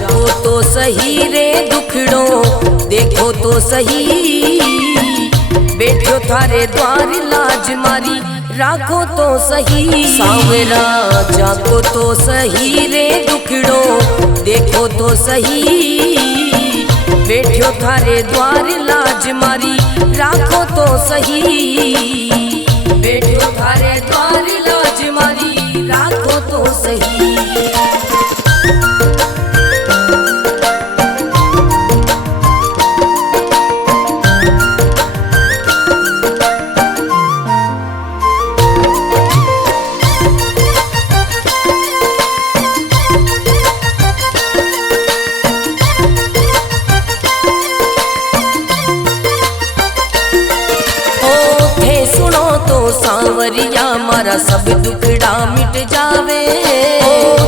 जागो तो सही रे दुखड़ो देखो तो सही, बैठो थारे द्वार लाज मारी राखो तो सही। सांवरा जागो तो सही रे दुखड़ो देखो तो सही, बैठो थारे द्वार लाज मारी राखो तो सही, बैठो थारे द्वार लाज मारी राखो तो सही। सांवरिया मारा सब दुखड़ा मिट जावे,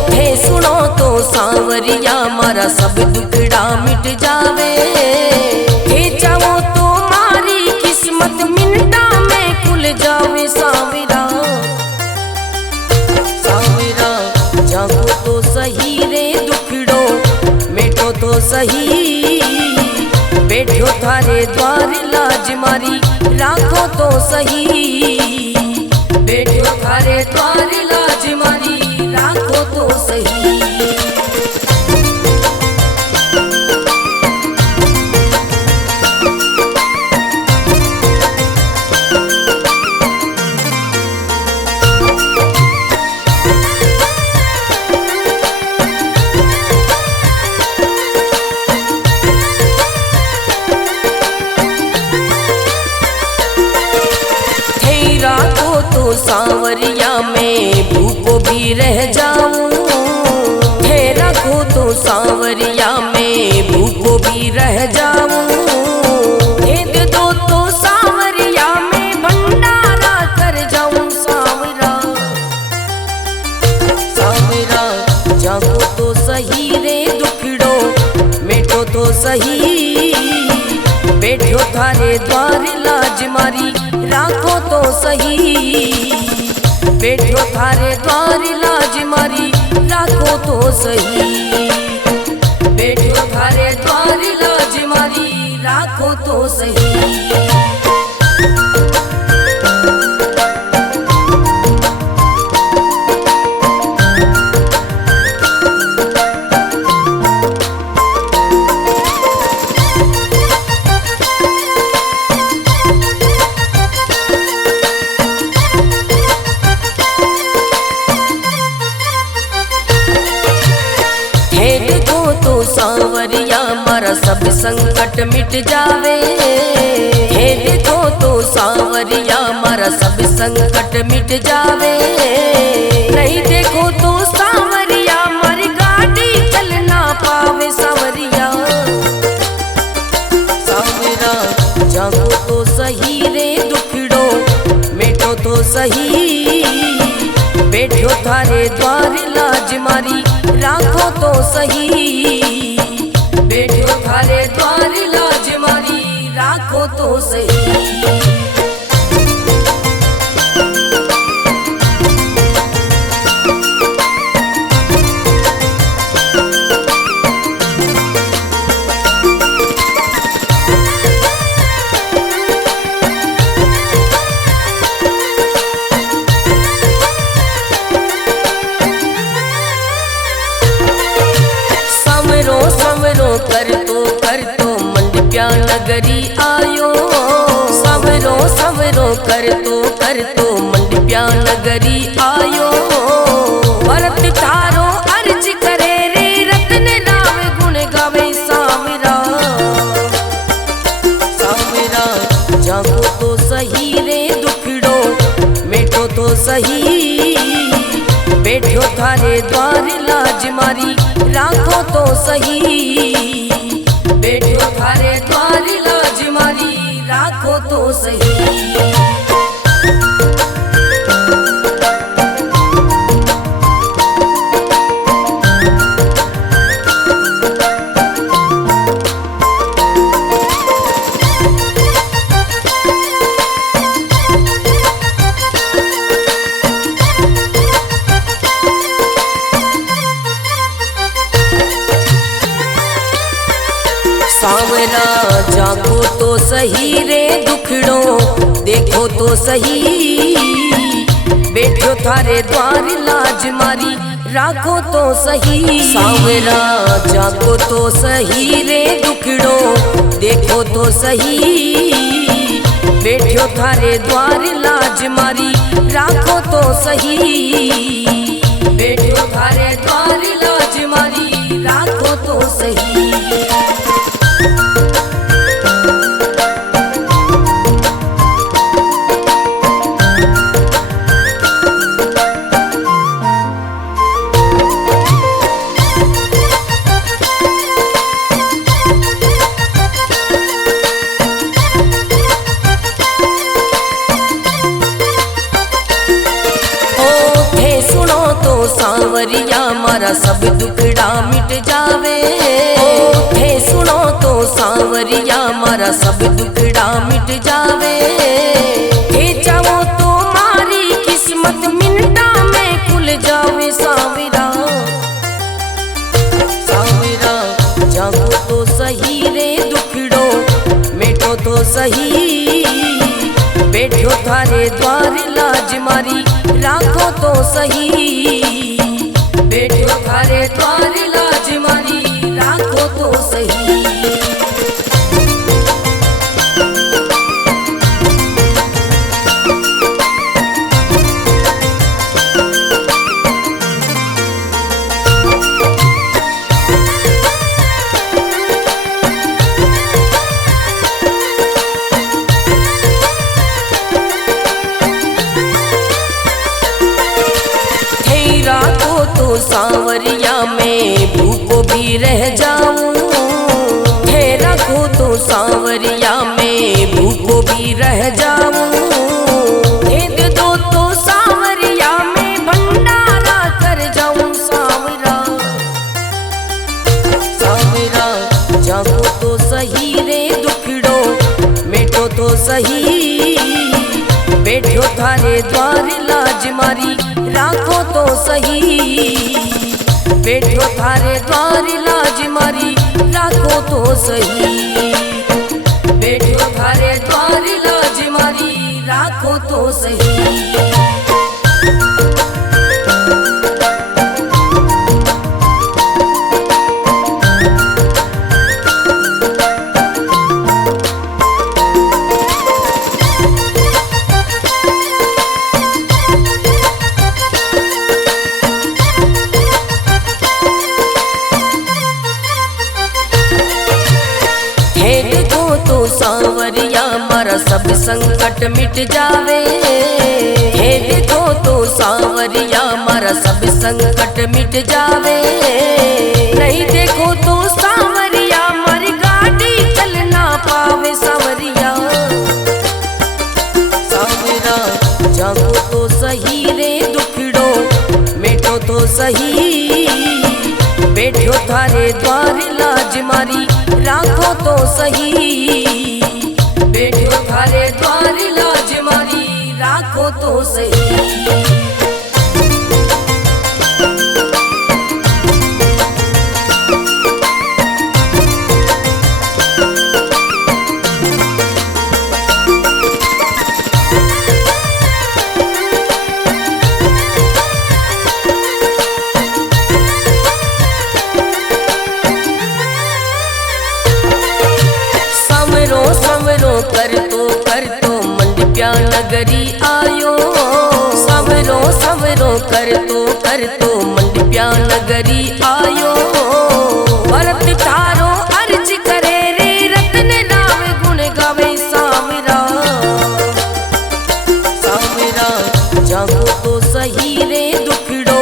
थे सुनो तो सांवरिया मारा सब दुखड़ा मिट जावे। थे चाहो तो मारी किस्मत मिनटा में खुल जावे। सांवरा सांवरा जागो तो सही रे दुखड़ो मिटो तो सही, बैठो थारे द्वार लाज मारी राखो तो सही, बैठो थारे द्वार लाज मारी राखो तो सही। सांवरिया में भूखो भी रह जाऊं, थे रखो तो सांवरिया में भूखो भी रह जाऊं। भेद दो तो सांवरिया में भंडारा कर जाऊं। सांवरा सांवरा जागो तो सही रे दुखड़ो मिटो तो सही, बैठो थारे द्वार लाज मारी राखो तो सही, बैठो थारे द्वार लाज मारी राखो तो सही, बैठो थारे द्वार लाज मारी राखो तो सही। सांवरिया मारा सब संकट मिट जावे, हे देखो तो सांवरिया मारा सब संकट मिट जावे। नहीं देखो तो सांवरिया मारी गाड़ी चल ना पावे। सांवरिया सांवरा जागो तो सही रे दुखड़ो मिटो तो सही, बैठो थारे द्वार लाज मारी राखो तो सही, बैठो थारे द्वार लाज मारी राखो तो सही। कर तो मंडप्या नगरी आयो, सवरो सवरो कर तो मंडप्या नगरी आयो। भरत थारो अर्ज करे रे रतन राव गुण गावे। सांवरा सांवरा जागो तो सही रे दुखड़ो मिटो तो सही, बैठो थारे द्वार लाज मारी राखो तो सही, बैठो थारे द्वार लाज मारी राखो तो सही। सही रे दुखड़ो देखो तो सही, बैठो थारे द्वार लाज मारी राखो तो सही। सांवरा जागो तो सही रे दुखड़ो देखो तो सही, बैठो थारे द्वार लाज मारी राखो तो सही, बैठो थारे द्वार लाज मारी राखो तो सही। सांवरिया मारा सब दुखड़ा मिट जावे, हे सुनो तो सांवरिया मारा सब दुखड़ा मिट जावे, हे चाहो तो मारी किस्मत मिनटा में खुल जावे। सांवरा सांवरा जागो तो सही रे दुखड़ो मिटो तो सही, बैठो थारे द्वार लाज मारी राखो तो सही, बैठो थारे द्वार लाज मारी राखो तो सही। सांवरिया में भूखो भी रह जाऊं, हे रखो तो सांवरिया में भूखो भी रह जाऊं, हे दे दो तो सांवरिया में भंडारा कर जाऊं। सांवरा सांवरा जागो तो सही रे दुखड़ो मिटो तो सही, बैठो थारे द्वार लाज मारी राखो तो सही, बैठो थारे द्वार लाज मारी राखो तो सही, बैठो थारे द्वार लाज मारी राखो तो सही। सांवरिया मारा सब संकट मिट जावे, हे देखो तो सांवरिया मारा सब संकट मिट जावे, नहीं देखो तो सांवरिया मारी गाड़ी चल ना पावे। सांवरिया सांवरा जागो तो सही रे दुखड़ो मिटो तो सही, बैठो थारे द्वार लाज मारी राखो तो सही, बैठो थारे द्वार लाज मारी राखो तो सही। कर तो मंडप्या नगरी आयो, सवरो सवरो कर तो मंडप्या नगरी आयो, भरत तारो अर्ज करे रे रत्न नाम गुण गावे। सांवरा सांवरा जागो तो सही रे दुखड़ो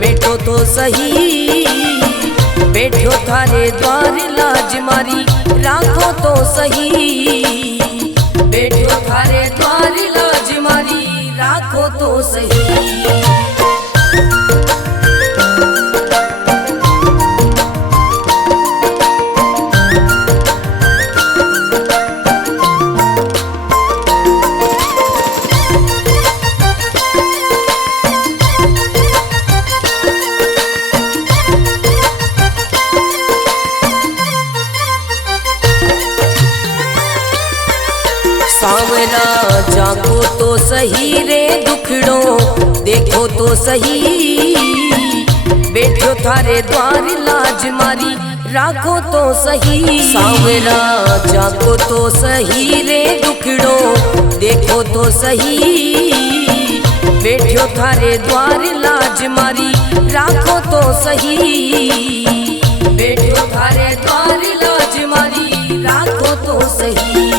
मिटो तो सही, बैठो थारे द्वार लाज मारी राखो तो सही, बैठो थारे द्वार लाज मारी राखो तो सही। सांवरा जागो तो सही रे दुखड़ो देखो तो सही, बैठो थारे द्वार लाज मारी राखो तो सही। सांवरा जागो तो सही रे दुखड़ो देखो तो सही, बैठो थारे द्वार लाज मारी राखो तो सही, बैठो थारे द्वार लाज मारी राखो तो सही।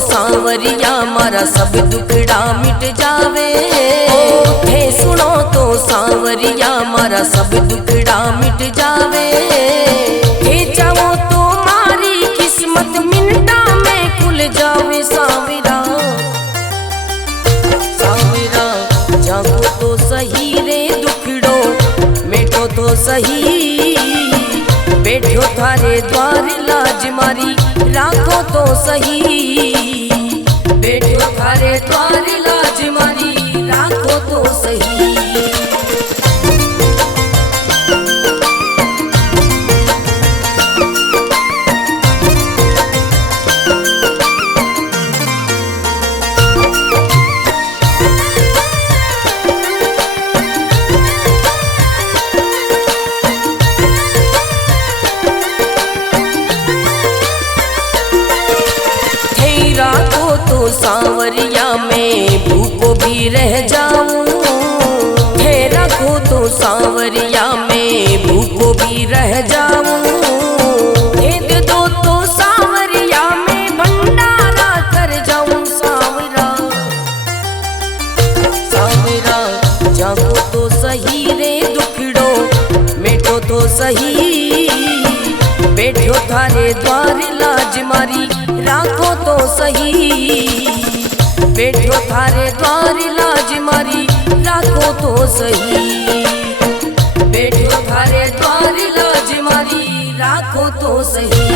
सांवरिया मारा सब दुखड़ा मिट जावे, थे सुनो तो सांवरिया मारा सब दुखड़ा मिट जावे, थे चाहो तो मारी किस्मत मिनटा में खुल जावे। सांवरा सांवरा जागो तो सही रे दुखड़ो मिटो तो सही, बैठो थारे द्वार लाज मारी राखो तो सही, बैठो थारे द्वार लाज मारी राखो तो सही। राखो तो सांवरिया में भूखो भी रह जाऊं, थे रखो तो सांवरिया में भूखो भी रह जाऊं, भेद दो तो सांवरिया में भंडारा कर जाऊं। सांवरा सांवरा जागो तो सही रे दुखड़ो मिटो तो सही, बैठो थारे द्वार लाज मारी राखो तो सही, बैठो थारे द्वार लाज मारी राखो तो सही, बैठो थारे द्वार लाज मारी राखो तो सही।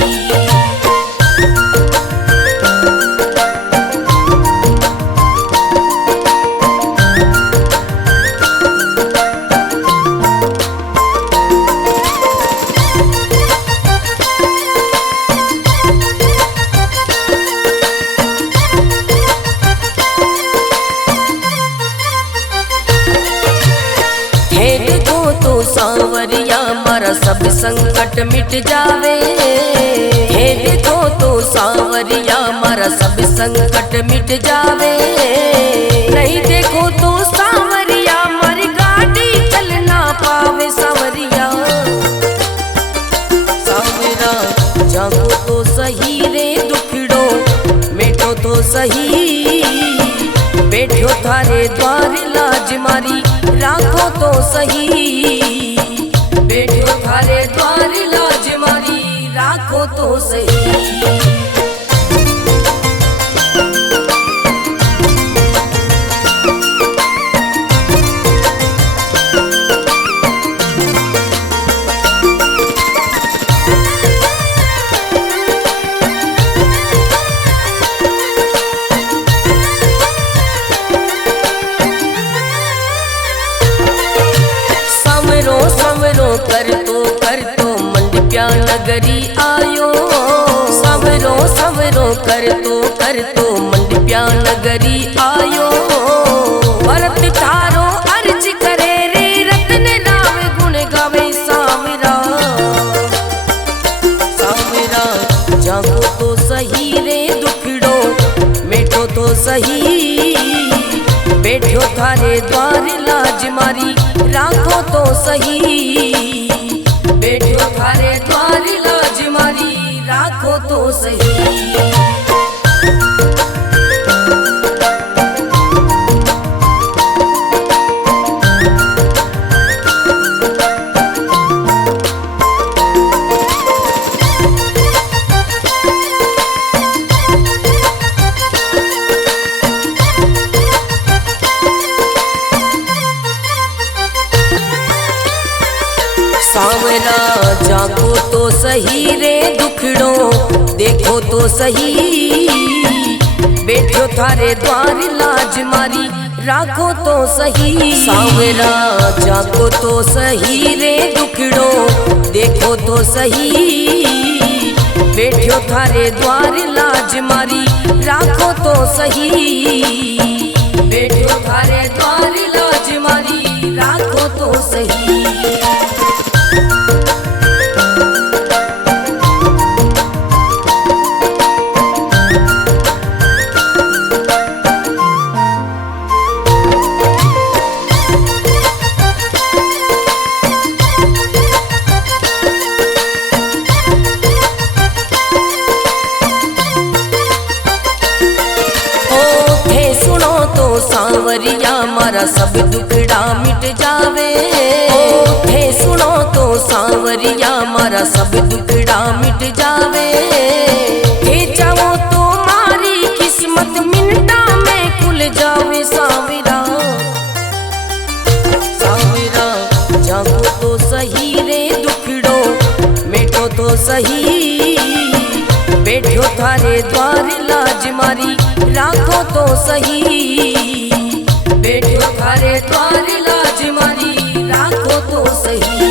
सांवरिया मारा सब संकट मिट जावे, हे देखो तो सांवरिया मारा सब संकट मिट जावे, नहीं देखो तो सांवरिया मारी गाड़ी चल ना पावे। सांवरिया सांवरा जागो तो सही रे दुखड़ो मिटो तो सही, बैठो थारे द्वार लाज मारी राखो तो सही, बैठो थारे द्वार लाज मारी राखो तो सही। कर तो मंडप्या नगरी आयो, सवरो सवरो कर तो मंडप्या नगरी आयो, भरत थारो अर्ज करे रे रतन राम गुण गावे। सांवरा सांवरा जागो तो सही रे दुखड़ो मिटो तो सही, बैठो थारे द्वार लाज मारी राखो तो सही, बैठो थारे द्वार लाज मारी राखो तो सही। सांवरा जागो तो सही रे दुखड़ो देखो तो सही, बैठो थारे द्वार लाज मारी राखो तो सही। सांवरा जागो तो सही रे दुखड़ो देखो तो सही, बैठो थारे द्वार लाज मारी राखो तो सही, बैठो थारे द्वार लाज मारी राखो तो सही। सांवरिया मारा सब दुखड़ा मिट जावे, थे सुनो तो सांवरिया मारा सब दुखड़ा मिट जावे, थे चाहो तो मारी किस्मत मिनटा में खुल जावे। सांवरा सांवरा जागो तो सही रे दुखड़ो मिटो तो सही, बैठो थारे द्वार लाज मारी राखो तो सही, बैठो थारे द्वार लाज मारी राखो तो सही।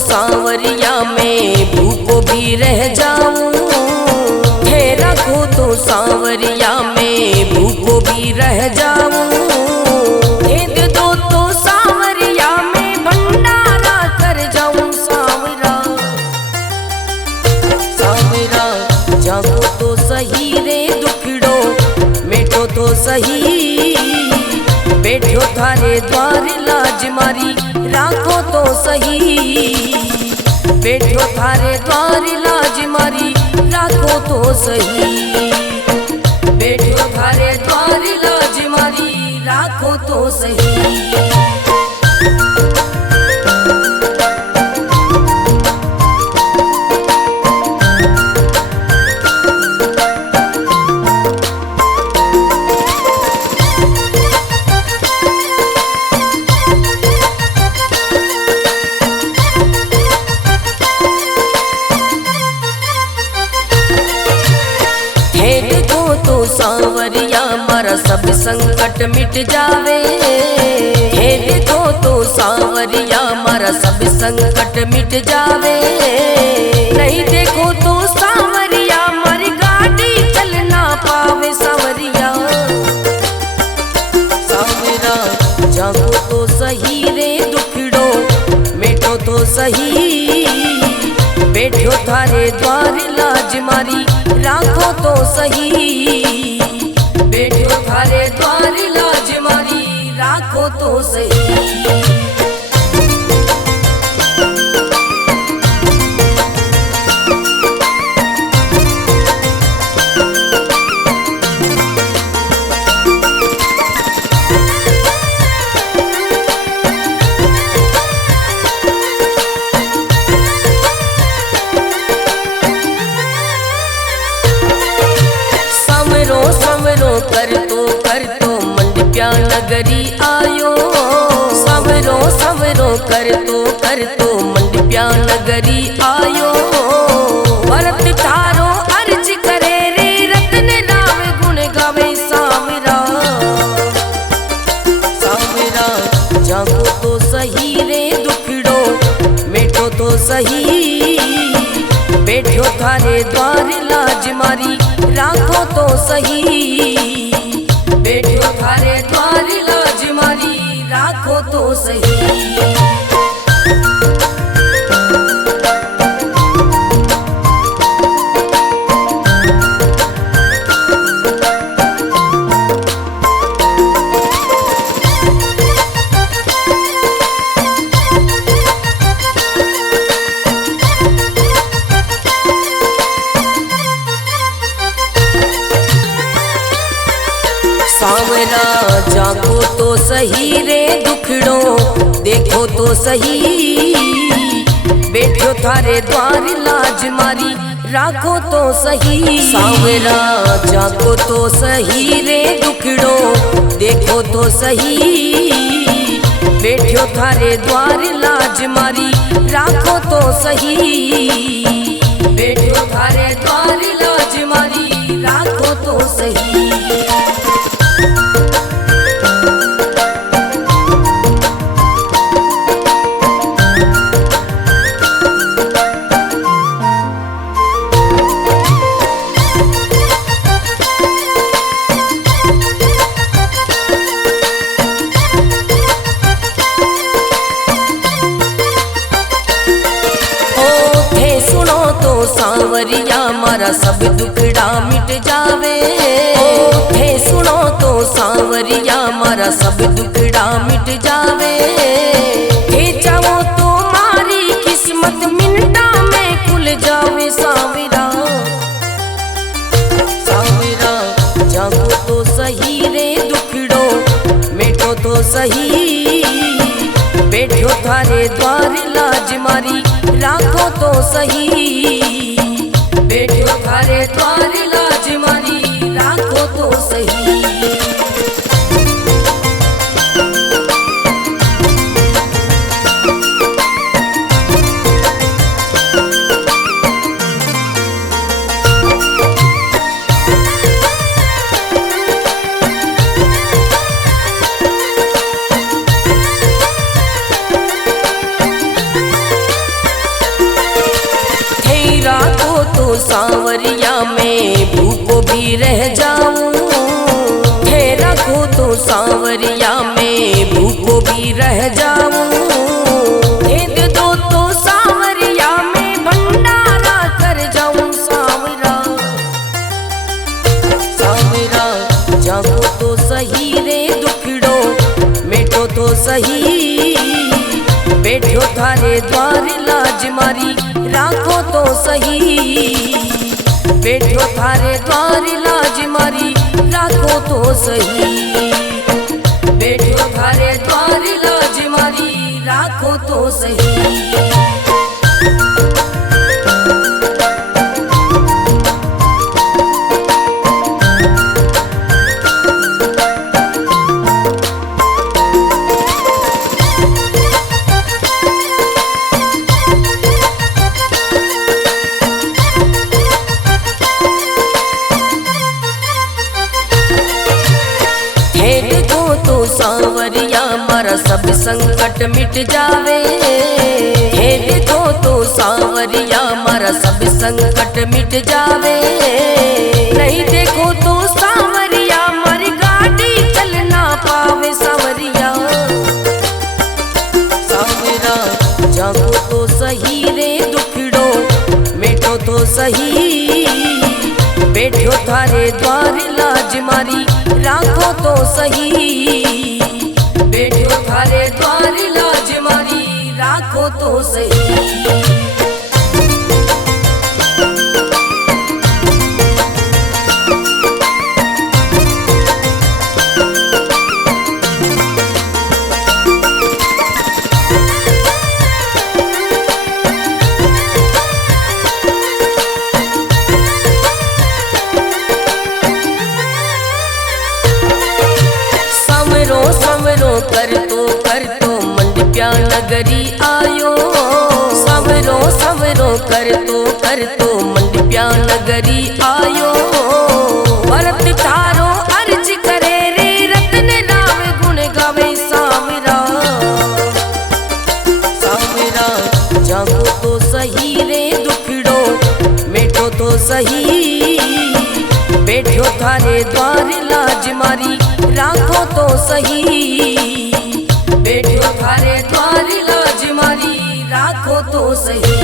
सांवरिया में भूखो भी रह जाऊं, थे रखो तो सांवरिया में भूखो भी रह जाऊं, दे दो तो सांवरिया में भंडारा कर जाऊं। सांवरा सांवरा जागो तो सही रे दुखड़ो मिटो तो सही, बैठो थारे द्वार लाज मारी राखो तो सही, बैठो थारे द्वार लाज मारी राखो तो सही, बैठो थारे द्वार लाज मारी राखो तो सही। सांवरिया मारा सब संकट मिट जावे, हे देखो तो सांवरिया मारा सब संकट मिट जावे, नहीं देखो तो सांवरिया मारी गाड़ी चल ना पावे। सांवरिया सांवरा जागो तो सही रे दुखड़ो मिटो तो सही, बैठो थारे द्वार लाज मारी राखो तो सही, बैठो थारे द्वार लाज मारी राखो तो सही। कर तो मंडप्या नगरी आयो, सवरो सवरो कर तो मंडप्या नगरी आयो, भरत थारो अर्ज करे रे रत्न राम गुण गावे। सांवरा सांवरा जागो तो सही रे दुखड़ो मिटो तो सही, बैठो थारे द्वार लाज मारी राखो तो सही, बैठो थारे द्वार लाज मारी राखो तो सही। सावरा जागो तो सही रे दुखड़ो देखो तो सही, बैठो थारे द्वार लाज मारी राखो तो सही। सावरा जागो तो सही रे दुखड़ो देखो तो सही, बैठो थारे द्वार लाज मारी राखो तो सही, बैठो थारे द्वार लाज मारी राखो तो सही। सावरिया मारा सब दुखड़ा मिट जावे, हे सुनो तो सावरिया मारा सब दुखड़ा मिट जावे, हे चाहो तो मारी किस्मत मिनटा में खुल जावे। सावरा सावरा जागो तो सही रे दुखड़ो मिटो तो सही, बैठो थारे द्वार लाज मारी राखो तो सही, बैठो थारे द्वार लाज मारी राखो तो सही। सावरिया में भूखो भी रह जाऊं, हे रखो तो सावरिया में भूखो भी रह जाऊं, हे दे दो तो सावरिया में भंडारा कर जाऊं। सावरा सावरा जागो तो सही रे दुखड़ो मिटो तो सही, बैठो थारे द्वार लाज मारी राखो तो सही, बैठो थारे द्वार लाज मारी राखो तो सही, बैठो थारे द्वार लाज मारी राखो तो सही। सावरिया मारा सब संकट मिट जावे, हे देखो तो सावरिया मारा सब संकट मिट जावे, नहीं देखो तो सावरिया मारी गाड़ी चल ना पावे। सावरिया सावरा जागो तो सही रे दुखड़ो मिटो तो सही, बैठो थारे द्वार लाज मारी राखो तो सही, बैठो थारे द्वार लाज मारी राखो तो सही। कर तो मंडप्या नगरी आयो, सवरो सवरो कर तो मंडप्या नगरी आयो, भरत थारो अर्ज करे रे रत्न राव गुण गावे। सावरा सावरा जागो तो सही रे दुखड़ो मिटो तो सही, बैठो थारे द्वार लाज मारी राखो तो सही, बैठो थारे द्वार लाज मारी राखो तो सही।